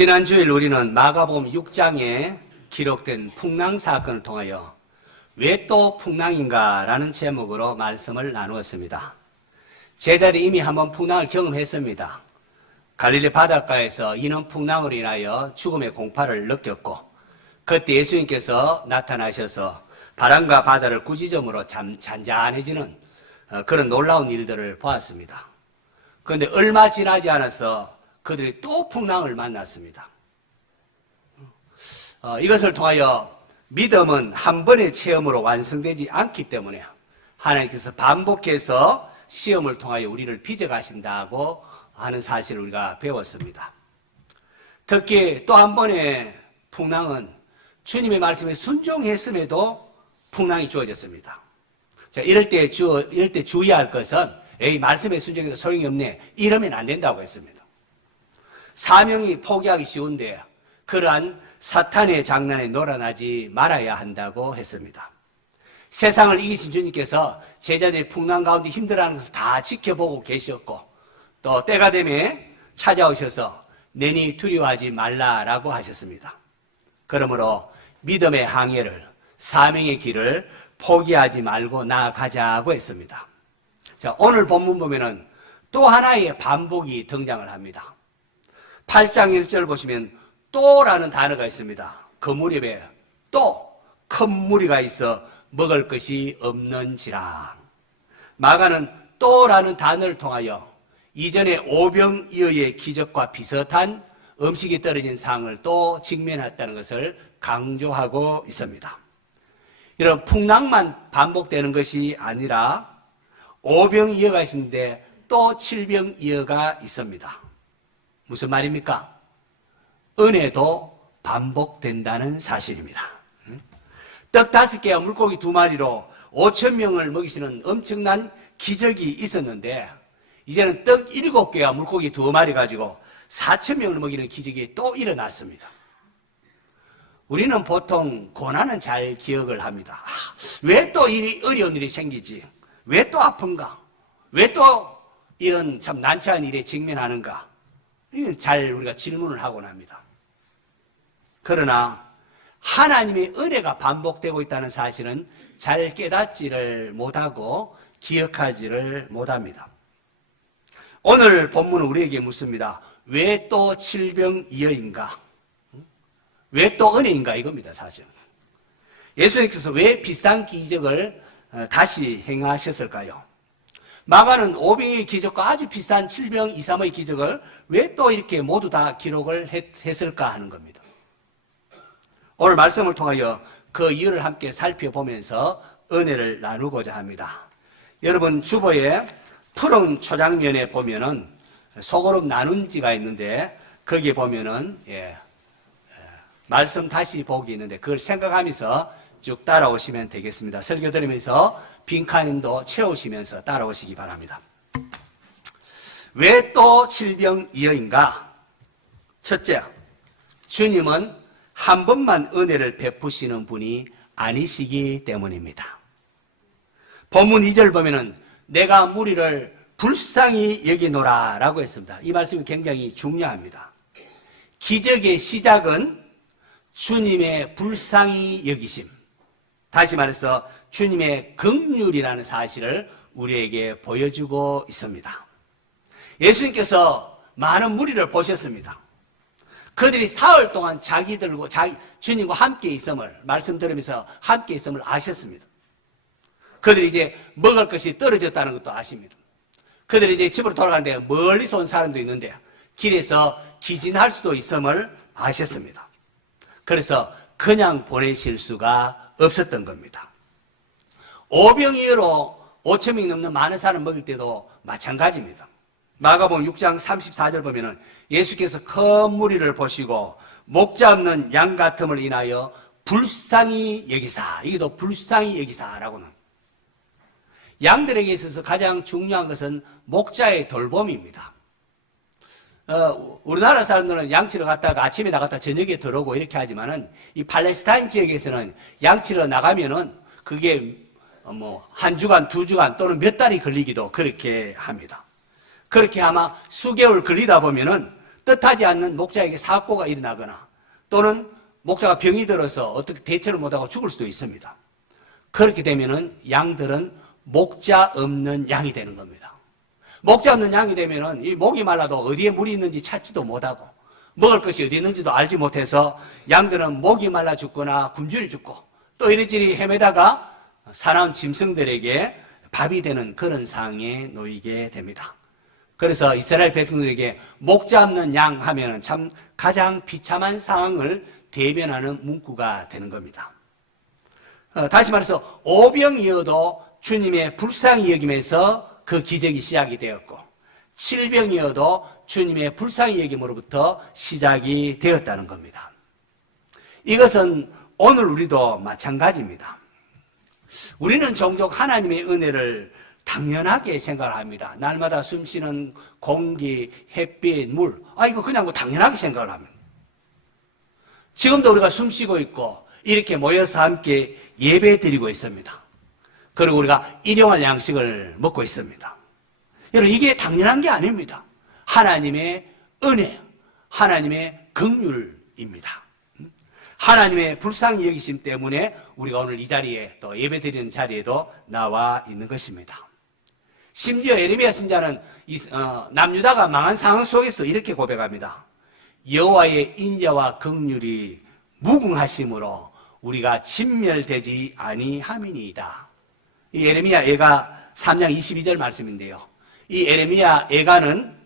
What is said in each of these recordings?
지난 주일 우리는 마가복음 6장에 기록된 풍랑 사건을 통하여 왜 또 풍랑인가 라는 제목으로 말씀을 나누었습니다. 제자들이 이미 한번 풍랑을 경험했습니다. 갈릴리 바닷가에서 이는 풍랑으로 인하여 죽음의 공파를 느꼈고 그때 예수님께서 나타나셔서 바람과 바다를 구지점으로 잔잔해지는 그런 놀라운 일들을 보았습니다. 그런데 얼마 지나지 않아서 그들이 또 풍랑을 만났습니다. 이것을 통하여 믿음은 한 번의 체험으로 완성되지 않기 때문에 하나님께서 반복해서 시험을 통하여 우리를 빚어가신다고 하는 사실을 우리가 배웠습니다. 특히 또 한 번의 풍랑은 주님의 말씀에 순종했음에도 풍랑이 주어졌습니다. 자, 이럴 때 주의할 것은 말씀에 순종해도 소용이 없네, 이러면 안 된다고 했습니다. 사명이 포기하기 쉬운데 그러한 사탄의 장난에 놀아나지 말아야 한다고 했습니다. 세상을 이기신 주님께서 제자들이 풍랑 가운데 힘들어하는 것을 다 지켜보고 계셨고 또 때가 되면 찾아오셔서 내니 두려워하지 말라라고 하셨습니다. 그러므로 믿음의 항해를, 사명의 길을 포기하지 말고 나아가자고 했습니다. 자, 오늘 본문 보면은 또 하나의 반복이 등장을 합니다. 8장 1절 보시면 또라는 단어가 있습니다. 그 무렵에 또 큰 무리가 있어 먹을 것이 없는지라. 마가는 또라는 단어를 통하여 이전에 오병이어의 기적과 비슷한 음식이 떨어진 상황을 또 직면했다는 것을 강조하고 있습니다. 이런 풍랑만 반복되는 것이 아니라 오병이어가 있는데 또 칠병이어가 있습니다. 무슨 말입니까? 은혜도 반복된다는 사실입니다. 떡 5개와 물고기 2마리로 5,000명을 먹이시는 엄청난 기적이 있었는데 이제는 떡 7개와 물고기 2마리 가지고 4,000명을 먹이는 기적이 또 일어났습니다. 우리는 보통 고난은 잘 기억을 합니다. 왜 또 어려운 일이 생기지? 왜 또 아픈가? 왜 또 이런 참 난처한 일에 직면하는가? 잘 우리가 질문을 하곤 합니다. 그러나 하나님의 은혜가 반복되고 있다는 사실은 잘 깨닫지를 못하고 기억하지를 못합니다. 오늘 본문은 우리에게 묻습니다. 왜 또 칠병이어인가? 왜 또 은혜인가? 이겁니다, 사실. 예수님께서 왜 비싼 기적을 다시 행하셨을까요? 마가는 오병이의 기적과 아주 비슷한 칠병 이삼의 기적을 왜 또 이렇게 모두 다 기록을 했을까 하는 겁니다. 오늘 말씀을 통하여 그 이유를 함께 살펴보면서 은혜를 나누고자 합니다. 여러분 주보에 푸른 초장면에 보면은 소그룹 나눈지가 있는데 거기에 보면은 말씀 다시 보기 있는데 그걸 생각하면서 쭉 따라오시면 되겠습니다. 설교 들으면서 빈칸도 채우시면서 따라오시기 바랍니다. 왜 또 칠병이어인가? 첫째, 주님은 한 번만 은혜를 베푸시는 분이 아니시기 때문입니다. 본문 2절 보면은 내가 무리를 불쌍히 여기노라 라고 했습니다. 이 말씀이 굉장히 중요합니다. 기적의 시작은 주님의 불쌍히 여기심, 다시 말해서 주님의 긍휼이라는 사실을 우리에게 보여주고 있습니다. 예수님께서 많은 무리를 보셨습니다. 그들이 사흘 동안 주님과 함께 있음을, 말씀 들으면서 함께 있음을 아셨습니다. 그들이 이제 먹을 것이 떨어졌다는 것도 아십니다. 그들이 이제 집으로 돌아가는데 멀리서 온 사람도 있는데 길에서 기진할 수도 있음을 아셨습니다. 그래서 그냥 보내실 수가 없었던 겁니다. 오병이어로 5,000명이 넘는 많은 사람 먹일 때도 마찬가지입니다. 마가복음 6장 34절 보면은 예수께서 큰 무리를 보시고 목자 없는 양 같음을 인하여 불쌍히 여기사, 이게도 불쌍히 여기사라고는, 양들에게 있어서 가장 중요한 것은 목자의 돌봄입니다. 우리나라 사람들은 양치러 갔다가 아침에 나갔다 저녁에 들어오고 이렇게 하지만은 이 팔레스타인 지역에서는 양치러 나가면은 그게 뭐 한 주간, 2주간 또는 몇 달이 걸리기도 그렇게 합니다. 그렇게 아마 수개월 걸리다 보면은 뜻하지 않는 목자에게 사고가 일어나거나 또는 목자가 병이 들어서 어떻게 대처를 못하고 죽을 수도 있습니다. 그렇게 되면은 양들은 목자 없는 양이 되는 겁니다. 목자 없는 양이 되면은 이 목이 말라도 어디에 물이 있는지 찾지도 못하고 먹을 것이 어디 있는지도 알지 못해서 양들은 목이 말라 죽거나 굶주려 죽고 또 이리저리 헤매다가 사나운 짐승들에게 밥이 되는 그런 상황에 놓이게 됩니다. 그래서 이스라엘 백성들에게 목자 없는 양 하면은 참 가장 비참한 상황을 대변하는 문구가 되는 겁니다. 다시 말해서 오병이어도 주님의 불쌍히 여김에서 그 기적이 시작이 되었고 7병이어도 주님의 불쌍히 여김으로부터 시작이 되었다는 겁니다. 이것은 오늘 우리도 마찬가지입니다. 우리는 종종 하나님의 은혜를 당연하게 생각을 합니다. 날마다 숨쉬는 공기, 햇빛, 물, 이거 그냥 뭐 당연하게 생각을 합니다. 지금도 우리가 숨쉬고 있고 이렇게 모여서 함께 예배 드리고 있습니다. 그리고 우리가 일용할 양식을 먹고 있습니다. 여러분, 이게 당연한 게 아닙니다. 하나님의 은혜, 하나님의 긍휼입니다. 하나님의 불쌍히 여기심 때문에 우리가 오늘 이 자리에 또 예배 드리는 자리에도 나와 있는 것입니다. 심지어 예레미야 선지자는 남유다가 망한 상황 속에서 이렇게 고백합니다. 여호와의 인자와 긍휼이 무궁하심으로 우리가 진멸되지 아니함이니이다. 이 예레미야 애가 3장 22절 말씀인데요. 이 예레미야 애가는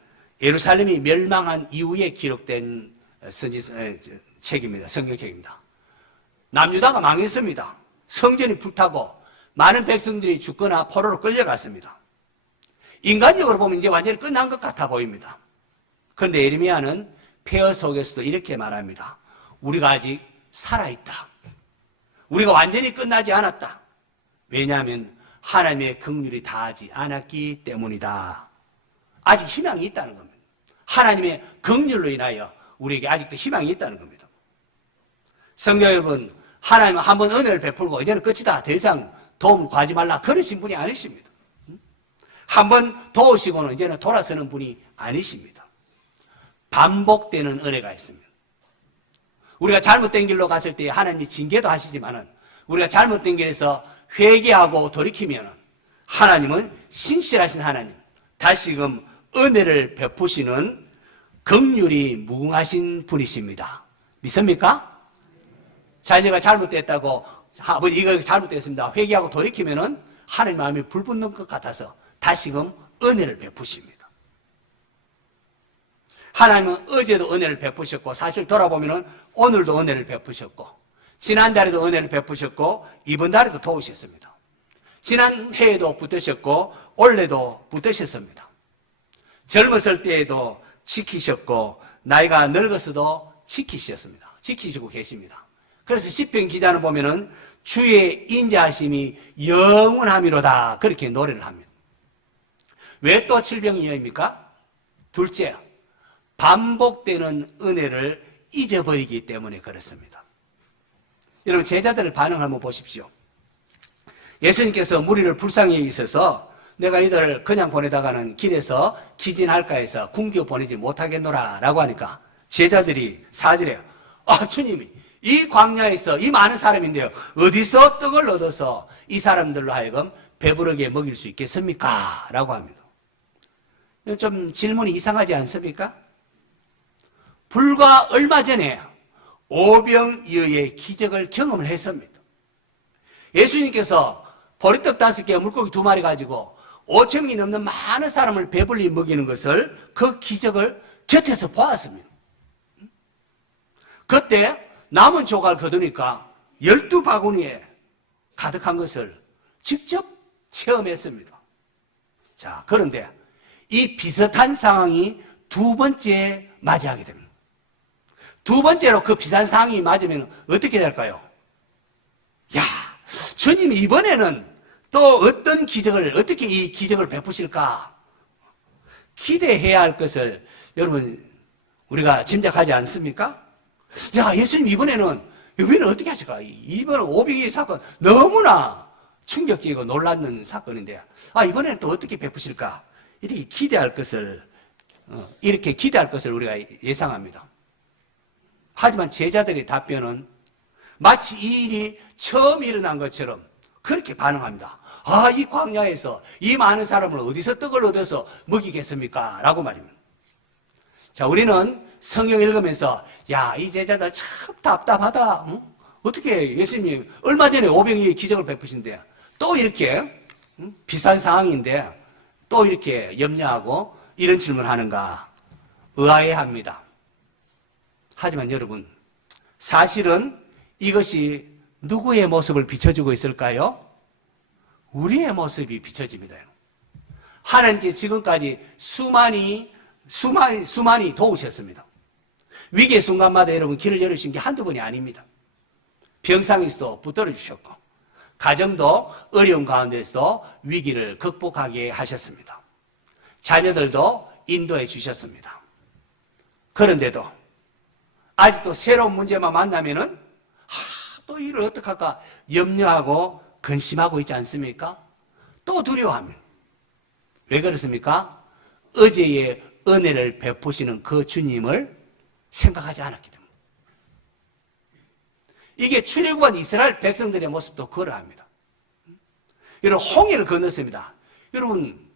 예루살렘이 멸망한 이후에 기록된 책입니다. 성경책입니다. 남유다가 망했습니다. 성전이 불타고 많은 백성들이 죽거나 포로로 끌려갔습니다. 인간적으로 보면 이제 완전히 끝난 것 같아 보입니다. 그런데 예레미야는 폐허 속에서도 이렇게 말합니다. 우리가 아직 살아있다. 우리가 완전히 끝나지 않았다. 왜냐하면 하나님의 긍휼이 다하지 않았기 때문이다. 아직 희망이 있다는 겁니다. 하나님의 긍휼로 인하여 우리에게 아직도 희망이 있다는 겁니다. 성도 여러분, 하나님은 한번 은혜를 베풀고 이제는 끝이다. 더 이상 도움 구하지 말라. 그러신 분이 아니십니다. 한번 도우시고는 이제는 돌아서는 분이 아니십니다. 반복되는 은혜가 있습니다. 우리가 잘못된 길로 갔을 때 하나님이 징계도 하시지만은 우리가 잘못된 길에서 회개하고 돌이키면은 하나님은 신실하신 하나님, 다시금 은혜를 베푸시는 긍휼이 무궁하신 분이십니다. 믿습니까? 자녀가 잘못됐다고 아버지 이거 잘못됐습니다. 회개하고 돌이키면은 하나님 마음이 불붙는 것 같아서 다시금 은혜를 베푸십니다. 하나님은 어제도 은혜를 베푸셨고 사실 돌아보면은 오늘도 은혜를 베푸셨고 지난달에도 은혜를 베푸셨고 이번 달에도 도우셨습니다. 지난해에도 붙드셨고 올해도 붙드셨습니다. 젊었을 때에도 지키셨고 나이가 늙어서도 지키셨습니다. 지키시고 계십니다. 그래서 시편 기자는 보면은 주의 인자하심이 영원함이로다 그렇게 노래를 합니다. 왜 또 칠병이여입니까? 둘째, 반복되는 은혜를 잊어버리기 때문에 그렇습니다. 여러분 제자들의 반응을 한번 보십시오. 예수님께서 무리를 불쌍히 여기셔서 내가 이들을 그냥 보내다가는 길에서 기진할까 해서 굶겨 보내지 못하겠노라 라고 하니까 제자들이 4절에 주님이 이 광야에서 이 많은 사람인데요 어디서 떡을 얻어서 이 사람들로 하여금 배부르게 먹일 수 있겠습니까? 라고 합니다. 좀 질문이 이상하지 않습니까? 불과 얼마 전에 오병이어의 기적을 경험을 했습니다. 예수님께서 보리떡 5개, 물고기 2마리 가지고 5,000명이 넘는 많은 사람을 배불리 먹이는 것을 그 기적을 곁에서 보았습니다. 그때 남은 조각을 거두니까 12바구니에 가득한 것을 직접 체험했습니다. 자, 그런데 이 비슷한 상황이 두 번째 맞이하게 됩니다. 두 번째로 그 비슷한 상황이 맞으면 어떻게 될까요? 주님이 이번에는 또 어떤 기적을, 어떻게 이 기적을 베푸실까? 기대해야 할 것을 여러분, 우리가 짐작하지 않습니까? 예수님 이번에는 어떻게 하실까? 이번 오병이어 사건 너무나 충격적이고 놀라는 사건인데, 이번에는 또 어떻게 베푸실까? 이렇게 기대할 것을 이렇게 기대할 것을 우리가 예상합니다. 하지만 제자들의 답변은 마치 이 일이 처음 일어난 것처럼 그렇게 반응합니다. 아, 이 광야에서 이 많은 사람을 어디서 떡을 얻어서 먹이겠습니까? 라고 말입니다. 자, 우리는 성경 읽으면서 야, 이 제자들 참 답답하다. 응? 어떻게 예수님이 얼마 전에 오병이의 기적을 베푸신데 또 이렇게 비싼 상황인데 또 이렇게 염려하고 이런 질문하는가 의아해합니다. 하지만 여러분, 사실은 이것이 누구의 모습을 비춰주고 있을까요? 우리의 모습이 비춰집니다. 하나님께서 지금까지 수많이 도우셨습니다. 위기의 순간마다 여러분 길을 열어주신 게 한두 번이 아닙니다. 병상에서도 붙들어 주셨고 가정도 어려운 가운데서도 위기를 극복하게 하셨습니다. 자녀들도 인도해 주셨습니다. 그런데도 아직도 새로운 문제만 만나면은 또 이를 어떻게 할까 염려하고 근심하고 있지 않습니까? 또 두려워합니다. 왜 그렇습니까? 어제의 은혜를 베푸시는 그 주님을 생각하지 않았기 때문에. 이게 출애굽한 이스라엘 백성들의 모습도 그러합니다. 여러분, 홍해를 건넜습니다. 여러분,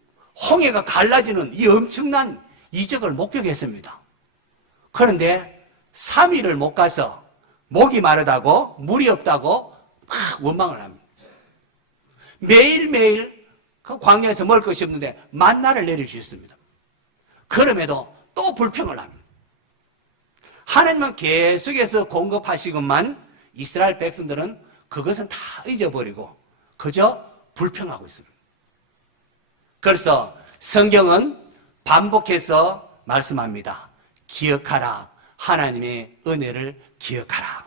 홍해가 갈라지는 이 엄청난 이적을 목격했습니다. 그런데 3일을 못 가서 목이 마르다고 물이 없다고 막 원망을 합니다. 매일매일 그 광야에서 먹을 것이 없는데 만나를 내려주셨습니다. 그럼에도 또 불평을 합니다. 하나님은 계속해서 공급하시건만 이스라엘 백성들은 그것은 다 잊어버리고 그저 불평하고 있습니다. 그래서 성경은 반복해서 말씀합니다. 기억하라. 하나님의 은혜를 기억하라.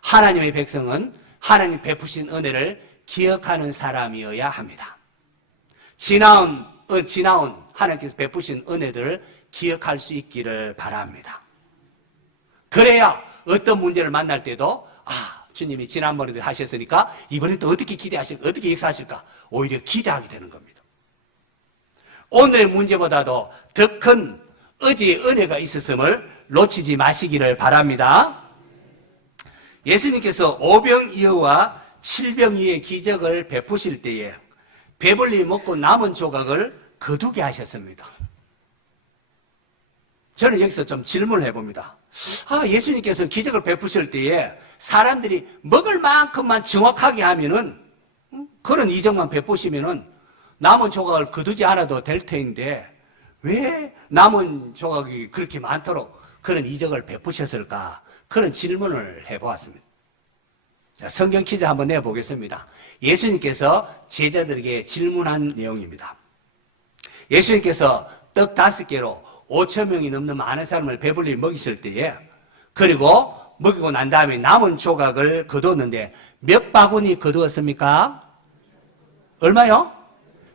하나님의 백성은 하나님 베푸신 은혜를 기억하는 사람이어야 합니다. 지나온 하나님께서 베푸신 은혜들을 기억할 수 있기를 바랍니다. 그래야 어떤 문제를 만날 때도 주님이 지난번에도 하셨으니까 이번에 또 어떻게 기대하실까, 어떻게 역사하실까 오히려 기대하게 되는 겁니다. 오늘의 문제보다도 더 큰 어제의 은혜가 있었음을 놓치지 마시기를 바랍니다. 예수님께서 오병이어와 칠병이의 기적을 베푸실 때에 배불리 먹고 남은 조각을 거두게 하셨습니다. 저는 여기서 좀 질문을 해봅니다. 예수님께서 기적을 베푸실 때에 사람들이 먹을 만큼만 정확하게 하면은 그런 이적만 베푸시면은 남은 조각을 거두지 않아도 될 텐데 왜 남은 조각이 그렇게 많도록 그런 이적을 베푸셨을까? 그런 질문을 해보았습니다. 자, 성경 퀴즈 한번 내보겠습니다. 예수님께서 제자들에게 질문한 내용입니다. 예수님께서 떡 5개로 5,000명이 넘는 많은 사람을 배불리 먹이실 때에 그리고 먹이고 난 다음에 남은 조각을 거두었는데 몇 바구니 거두었습니까? 얼마요?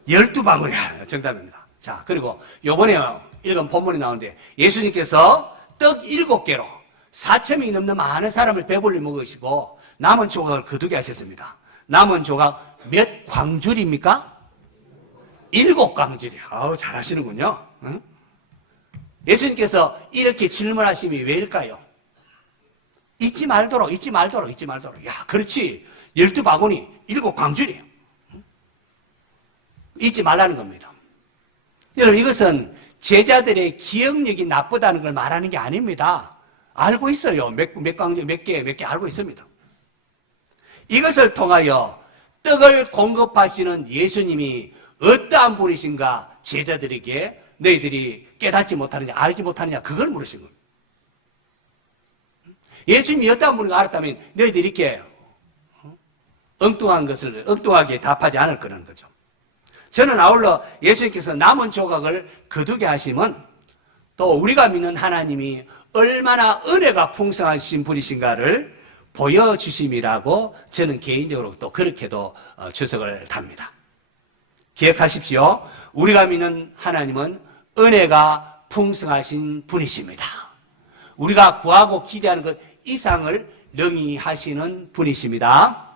12바구니. 정답입니다. 자, 그리고 요번에 읽은 본문이 나오는데 예수님께서 떡 7개로 4,000명이 넘는 많은 사람을 배불리 먹으시고 남은 조각을 거두게 하셨습니다. 남은 조각 몇 광줄입니까? 7광줄이요. 아우, 잘하시는군요. 응? 예수님께서 이렇게 질문하심이 왜일까요? 잊지 말도록. 야, 그렇지. 12바구니, 7광줄이에요. 잊지 말라는 겁니다. 여러분, 이것은 제자들의 기억력이 나쁘다는 걸 말하는 게 아닙니다. 알고 있어요. 몇 개 알고 있습니다. 이것을 통하여 떡을 공급하시는 예수님이 어떠한 분이신가 제자들에게 너희들이 깨닫지 못하느냐, 알지 못하느냐, 그걸 물으신 겁니다. 예수님이 어떠한 분인가 알았다면 너희들이 이렇게 엉뚱하게 답하지 않을 거라는 거죠. 저는 아울러 예수님께서 남은 조각을 거두게 하시면 또 우리가 믿는 하나님이 얼마나 은혜가 풍성하신 분이신가를 보여주심이라고 저는 개인적으로 또 그렇게도 주석을 답니다. 기억하십시오. 우리가 믿는 하나님은 은혜가 풍성하신 분이십니다. 우리가 구하고 기대하는 것 이상을 능히 하시는 분이십니다.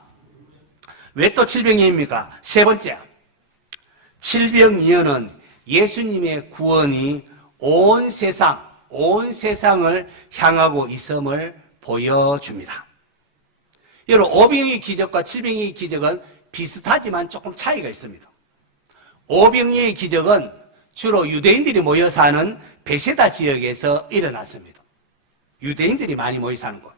왜 또 칠병이입니까? 세 번째, 칠병이어는 예수님의 구원이 온 세상을 향하고 있음을 보여줍니다. 여러분, 오병이의 기적과 칠병이의 기적은 비슷하지만 조금 차이가 있습니다. 오병이의 기적은 주로 유대인들이 모여 사는 베세다 지역에서 일어났습니다. 유대인들이 많이 모여 사는 곳.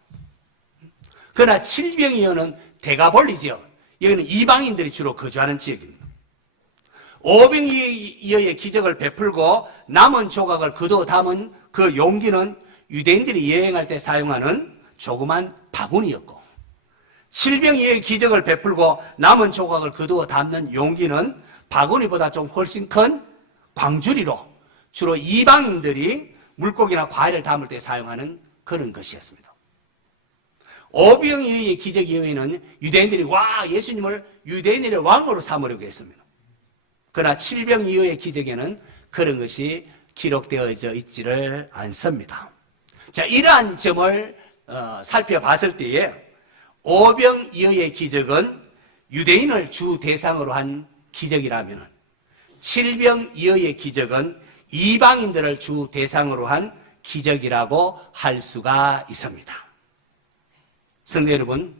그러나 칠병이어는 데가볼리 지역, 여기는 이방인들이 주로 거주하는 지역입니다. 오병이어의 기적을 베풀고 남은 조각을 거두어 담은 그 용기는 유대인들이 여행할 때 사용하는 조그만 바구니였고, 칠병이어의 기적을 베풀고 남은 조각을 거두어 담는 용기는 바구니보다 좀 훨씬 큰 광주리로 주로 이방인들이 물고기나 과일을 담을 때 사용하는 그런 것이었습니다. 오병이어의 기적 이후에는 유대인들이 예수님을 유대인들의 왕으로 삼으려고 했습니다. 그러나 칠병이어의 기적에는 그런 것이 기록되어져 있지를 않습니다. 자, 이러한 점을 살펴봤을 때에 오병이어의 기적은 유대인을 주 대상으로 한 기적이라면 칠병이어의 기적은 이방인들을 주 대상으로 한 기적이라고 할 수가 있습니다. 성도 여러분,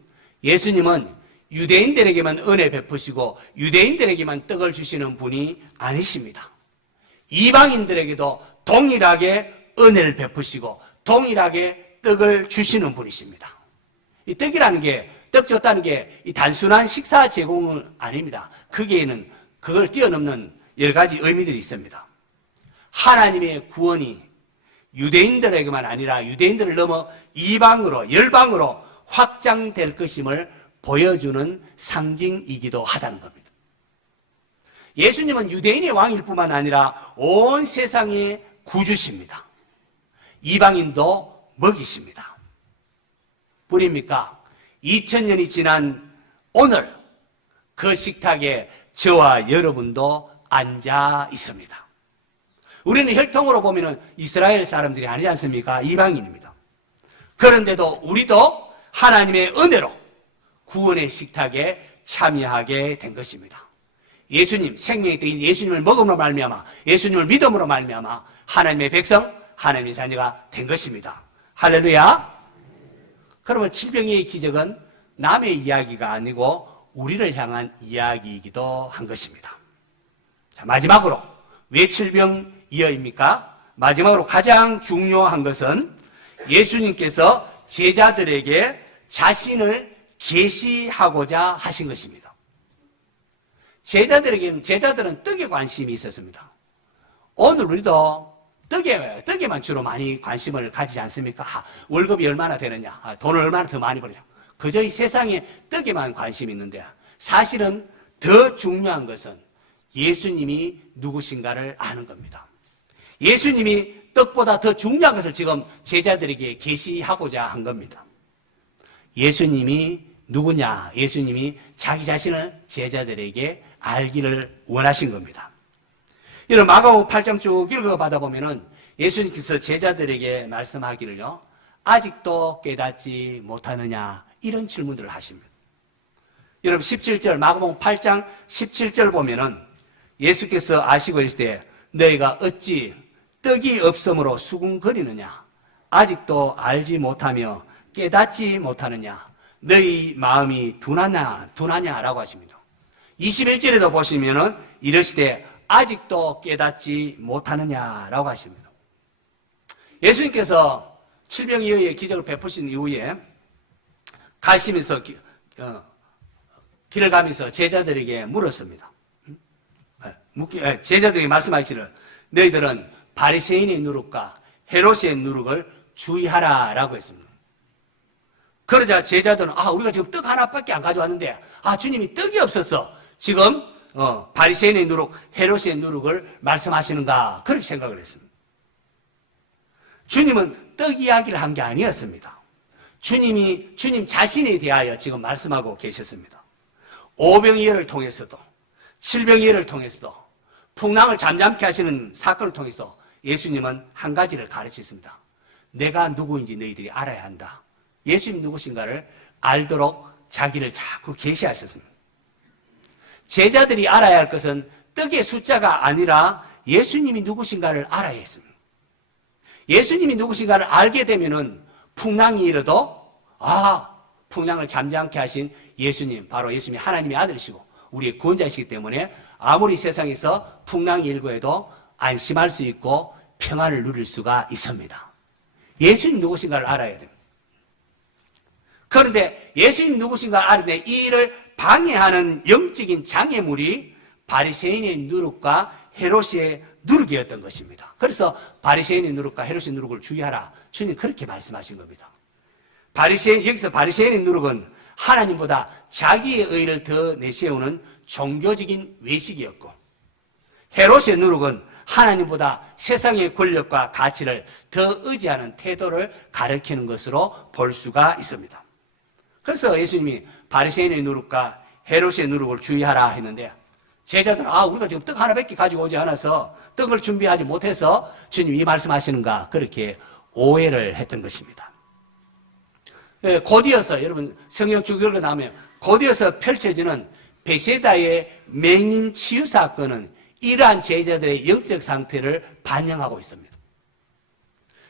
예수님은 유대인들에게만 은혜 베푸시고 유대인들에게만 떡을 주시는 분이 아니십니다. 이방인들에게도 동일하게 은혜를 베푸시고 동일하게 떡을 주시는 분이십니다. 이 떡이라는 게, 떡 줬다는 게 이 단순한 식사 제공은 아닙니다. 거기에는 그걸 뛰어넘는 여러 가지 의미들이 있습니다. 하나님의 구원이 유대인들에게만 아니라 유대인들을 넘어 이방으로, 열방으로 확장될 것임을 보여주는 상징이기도 하다는 겁니다. 예수님은 유대인의 왕일 뿐만 아니라 온 세상의 구주십니다. 이방인도 먹이십니다. 뿌립니까? 2000년이 지난 오늘 그 식탁에 저와 여러분도 앉아 있습니다. 우리는 혈통으로 보면 이스라엘 사람들이 아니지 않습니까? 이방인입니다. 그런데도 우리도 하나님의 은혜로 구원의 식탁에 참여하게 된 것입니다. 예수님, 생명의 떡인 예수님을 먹음으로 말미암아, 예수님을 믿음으로 말미암아 하나님의 백성, 하나님의 자녀가 된 것입니다. 할렐루야. 그러면 칠병이의 기적은 남의 이야기가 아니고 우리를 향한 이야기이기도 한 것입니다. 자, 마지막으로 왜 칠병이어입니까? 마지막으로 가장 중요한 것은 예수님께서 제자들에게 자신을 계시하고자 하신 것입니다. 제자들은 떡에 관심이 있었습니다. 오늘 우리도 떡에만 주로 많이 관심을 가지지 않습니까? 월급이 얼마나 되느냐, 돈을 얼마나 더 많이 벌느냐. 그저 이 세상에 떡에만 관심이 있는데 사실은 더 중요한 것은 예수님이 누구신가를 아는 겁니다. 예수님이 떡보다 더 중요한 것을 지금 제자들에게 계시하고자 한 겁니다. 예수님이 누구냐? 예수님이 자기 자신을 제자들에게 알기를 원하신 겁니다. 여러분, 마가복음 8장 쭉 읽어보다 보면은 예수님께서 제자들에게 말씀하기를요, 아직도 깨닫지 못하느냐? 이런 질문들을 하십니다. 여러분, 17절, 마가복음 8장 17절 보면은 예수께서 아시고 있을 때 너희가 어찌 떡이 없으므로 수군거리느냐? 아직도 알지 못하며 깨닫지 못하느냐? 너희 마음이 둔하냐라고 하십니다. 21절에도 보시면은 이러시되 아직도 깨닫지 못하느냐라고 하십니다. 예수님께서 칠병이어의 기적을 베푸신 이후에 가시면서 길을 가면서 제자들에게 물었습니다. 제자들에게 말씀하시기를 너희들은 바리새인의 누룩과 헤롯의 누룩을 주의하라라고 했습니다. 그러자 제자들은 우리가 지금 떡 하나밖에 안 가져왔는데 주님이 떡이 없어서 지금 바리새인의 누룩, 헤롯의 누룩을 말씀하시는가 그렇게 생각을 했습니다. 주님은 떡 이야기를 한 게 아니었습니다. 주님 자신에 대하여 지금 말씀하고 계셨습니다. 오병이어를 통해서도 칠병이어를 통해서도 풍랑을 잠잠케 하시는 사건을 통해서 예수님은 한 가지를 가르치셨습니다. 내가 누구인지 너희들이 알아야 한다. 예수님 누구신가를 알도록 자기를 자꾸 계시하셨습니다. 제자들이 알아야 할 것은 떡의 숫자가 아니라 예수님이 누구신가를 알아야 했습니다. 예수님이 누구신가를 알게 되면은 풍랑이 일어도 풍랑을 잠잠케 하신 예수님, 바로 예수님이 하나님의 아들이시고 우리의 구원자이시기 때문에 아무리 세상에서 풍랑이 일고 해도 안심할 수 있고 평안을 누릴 수가 있습니다. 예수님 누구신가를 알아야 됩니다. 그런데 예수님 누구신가를 알는데 이 일을 방해하는 영적인 장애물이 바리새인의 누룩과 헤롯의 누룩이었던 것입니다. 그래서 바리새인의 누룩과 헤롯의 누룩을 주의하라. 주님 그렇게 말씀하신 겁니다. 여기서 바리새인의 누룩은 하나님보다 자기의 의를 더 내세우는 종교적인 외식이었고, 헤롯의 누룩은 하나님보다 세상의 권력과 가치를 더 의지하는 태도를 가리키는 것으로 볼 수가 있습니다. 그래서 예수님이 바리새인의 누룩과 헤롯의 누룩을 주의하라 했는데, 제자들은 우리가 지금 떡 하나밖에 가지고 오지 않아서 떡을 준비하지 못해서 주님이 이 말씀하시는가 그렇게 오해를 했던 것입니다. 곧이어서 여러분 성경 쭉 읽고 나면 곧이어서 펼쳐지는 베세다의 맹인 치유 사건은 이러한 제자들의 영적 상태를 반영하고 있습니다.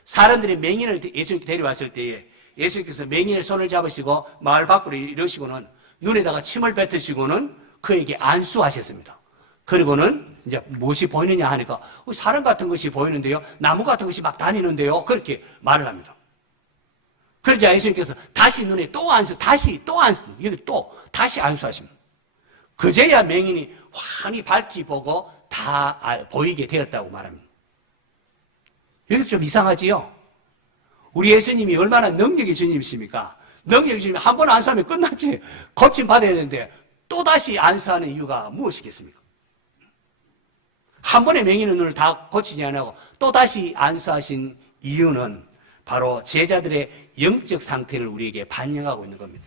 사람들이 맹인을 예수님께 데려왔을 때에 예수님께서 맹인의 손을 잡으시고 마을 밖으로 이러시고는 눈에다가 침을 뱉으시고는 그에게 안수하셨습니다. 그리고는 이제 무엇이 보이느냐 하니까 사람 같은 것이 보이는데요, 나무 같은 것이 막 다니는데요, 그렇게 말을 합니다. 그러자 예수님께서 다시 눈에 또 안수, 다시 안수하십니다. 그제야 맹인이 환히 밝히 보고 다 보이게 되었다고 말합니다. 여기서 좀 이상하지요? 우리 예수님이 얼마나 능력의 주님이십니까? 능력의 주님이 한 번 안수하면 끝났지. 고침 받아야 되는데 또다시 안수하는 이유가 무엇이겠습니까? 한 번에 맹인의 눈을 다 고치지 않고 또다시 안수하신 이유는 바로 제자들의 영적 상태를 우리에게 반영하고 있는 겁니다.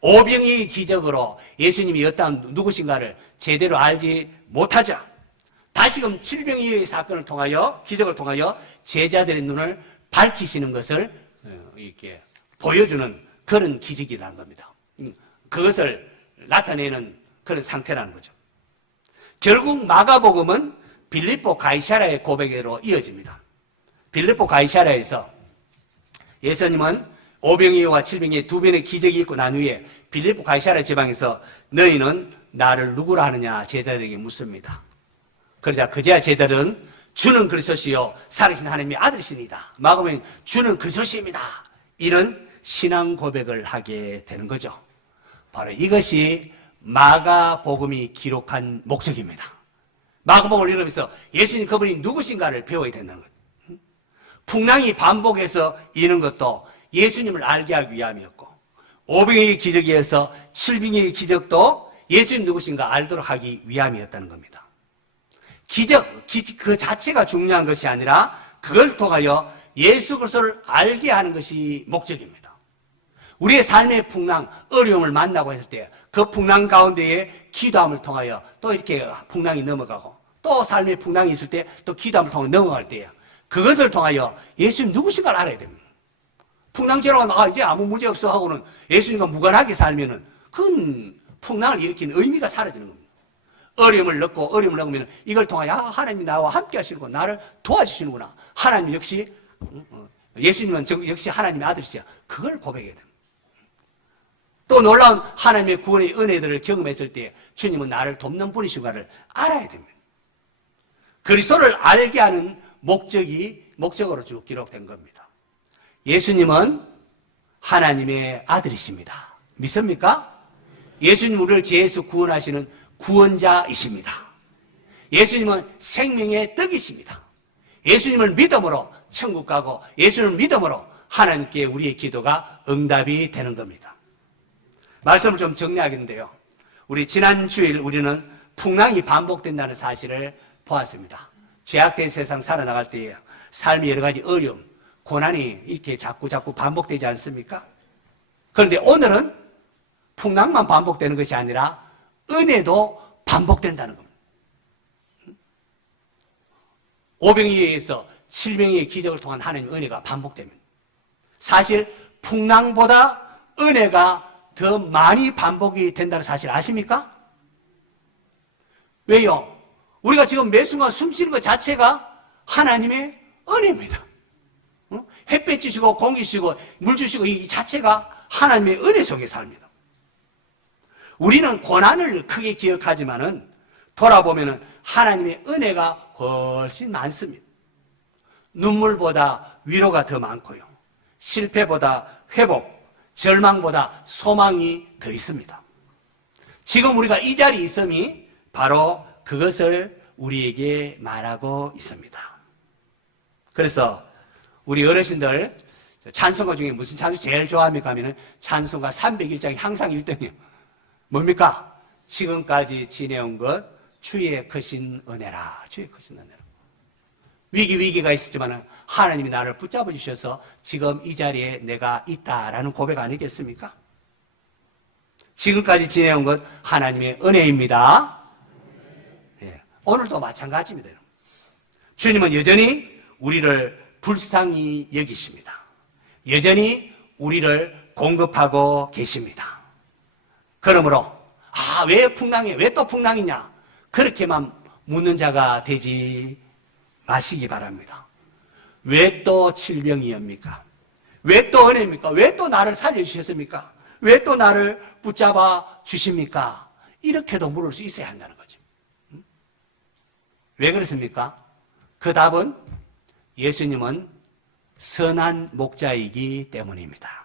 오병이의 기적으로 예수님이 어떤 누구신가를 제대로 알지 못하자 다시금 칠병이의 사건을 통하여, 기적을 통하여 제자들의 눈을 밝히시는 것을 이렇게 보여주는 그런 기적이라는 겁니다. 그것을 나타내는 그런 상태라는 거죠. 결국 마가복음은 빌립보 가이사랴의 고백으로 이어집니다. 빌립보 가이사랴에서 예수님은 오병이어와 칠병이의 두 번의 기적이 있고 난 후에 빌립보 가이사랴 지방에서 너희는 나를 누구라 하느냐 제자들에게 묻습니다. 그러자 그제야 제자들은 주는 그리스도시요 살아계신 하나님의 아들이시니다. 마가복음은 주는 그리스도시입니다. 이런 신앙 고백을 하게 되는 거죠. 바로 이것이 마가복음이 기록한 목적입니다. 마가복음을 읽으면서 예수님 그분이 누구신가를 배워야 된다는 거예요. 풍랑이 반복해서 이는 것도 예수님을 알게 하기 위함이었고, 오병이의 기적에서 칠병이의 기적도 예수님 누구신가 알도록 하기 위함이었다는 겁니다. 기적 그 자체가 중요한 것이 아니라 그걸 통하여 예수 그리스도를 알게 하는 것이 목적입니다. 우리의 삶의 풍랑, 어려움을 만나고 했을 때 그 풍랑 가운데에 기도함을 통하여 또 이렇게 풍랑이 넘어가고, 또 삶의 풍랑이 있을 때 또 기도함을 통해 넘어갈 때에 그것을 통하여 예수님 누구신가를 알아야 됩니다. 풍랑 지나가면 이제 아무 문제 없어 하고는 예수님과 무관하게 살면은 그건 풍랑을 일으킨 의미가 사라지는 겁니다. 어려움을 넣으면 이걸 통하여 하나님이 나와 함께 하시고 나를 도와주시는구나. 하나님 역시 예수님은 역시 하나님의 아들이시야. 그걸 고백해야 됩니다. 또 놀라운 하나님의 구원의 은혜들을 경험했을 때 주님은 나를 돕는 분이시구나를 알아야 됩니다. 그리스도를 알게 하는 목적으로 쭉 기록된 겁니다. 예수님은 하나님의 아들이십니다. 믿습니까? 예수님 우리를 죄에서 구원하시는 구원자이십니다. 예수님은 생명의 떡이십니다. 예수님을 믿음으로 천국 가고 예수님을 믿음으로 하나님께 우리의 기도가 응답이 되는 겁니다. 말씀을 좀 정리하겠는데요. 우리 지난 주일 우리는 풍랑이 반복된다는 사실을 보았습니다. 죄악된 세상 살아나갈 때에 삶의 여러 가지 어려움, 고난이 이렇게 자꾸 반복되지 않습니까? 그런데 오늘은 풍랑만 반복되는 것이 아니라 은혜도 반복된다는 겁니다. 오병이어에 의해서 칠병이의 기적을 통한 하나님의 은혜가 반복됩니다. 사실 풍랑보다 은혜가 더 많이 반복이 된다는 사실 아십니까? 왜요? 우리가 지금 매 순간 숨 쉬는 것 자체가 하나님의 은혜입니다. 햇볕 주시고 공기 주시고 물 주시고 이 자체가 하나님의 은혜 속에 삽니다. 우리는 고난을 크게 기억하지만은 돌아보면은 하나님의 은혜가 훨씬 많습니다. 눈물보다 위로가 더 많고요. 실패보다 회복, 절망보다 소망이 더 있습니다. 지금 우리가 이 자리에 있음이 바로 그것을 우리에게 말하고 있습니다. 그래서 우리 어르신들 찬송가 중에 무슨 찬송 제일 좋아합니까 하면은 찬송가 301장이 항상 1등이에요. 뭡니까? 지금까지 지내온 것 주의 크신 은혜라. 주의 크신 은혜라. 위기가 있었지만 하나님이 나를 붙잡아 주셔서 지금 이 자리에 내가 있다라는 고백 아니겠습니까? 지금까지 지내온 것 하나님의 은혜입니다. 네, 오늘도 마찬가지입니다. 주님은 여전히 우리를 불쌍히 여기십니다. 여전히 우리를 공급하고 계십니다. 그러므로 왜 풍랑해? 왜 또 풍랑이냐? 그렇게만 묻는 자가 되지 마시기 바랍니다. 왜 또 질병이옵니까? 왜 또 은혜입니까? 왜 또 나를 살려주셨습니까? 왜 또 나를 붙잡아 주십니까? 이렇게도 물을 수 있어야 한다는 거죠. 왜 그렇습니까? 그 답은 예수님은 선한 목자이기 때문입니다.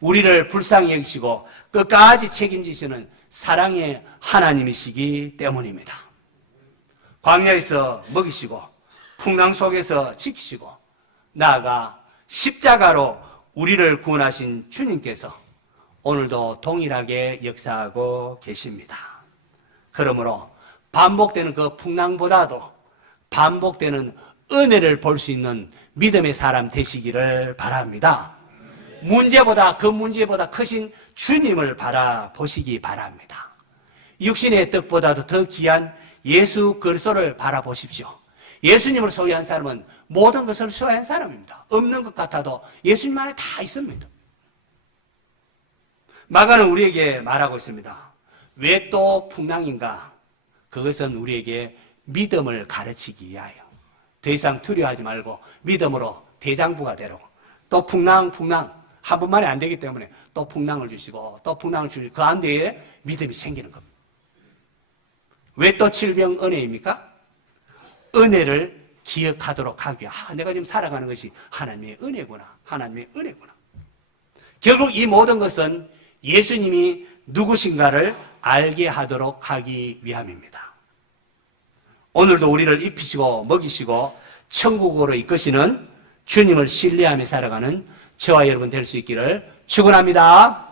우리를 불쌍히 여기시고 끝까지 책임지시는 사랑의 하나님이시기 때문입니다. 광야에서 먹이시고 풍랑 속에서 지키시고 나아가 십자가로 우리를 구원하신 주님께서 오늘도 동일하게 역사하고 계십니다. 그러므로 반복되는 그 풍랑보다도 반복되는 은혜를 볼 수 있는 믿음의 사람 되시기를 바랍니다. 그 문제보다 크신 주님을 바라보시기 바랍니다. 육신의 뜻보다도 더 귀한 예수 그리스도를 바라보십시오. 예수님을 소유한 사람은 모든 것을 소유한 사람입니다. 없는 것 같아도 예수님 안에 다 있습니다. 마가는 우리에게 말하고 있습니다. 왜 또 풍랑인가? 그것은 우리에게 믿음을 가르치기 위하여 더 이상 두려워하지 말고 믿음으로 대장부가 되라고. 또 풍랑 한 번만에 안 되기 때문에 또 풍랑을 주시고 또 풍랑을 주시고 그 안대에 믿음이 생기는 겁니다. 왜 또 질병 은혜입니까? 은혜를 기억하도록 하기 위해 내가 지금 살아가는 것이 하나님의 은혜구나. 하나님의 은혜구나. 결국 이 모든 것은 예수님이 누구신가를 알게 하도록 하기 위함입니다. 오늘도 우리를 입히시고 먹이시고 천국으로 이끄시는 주님을 신뢰하며 살아가는 저와 여러분 될 수 있기를 축원합니다.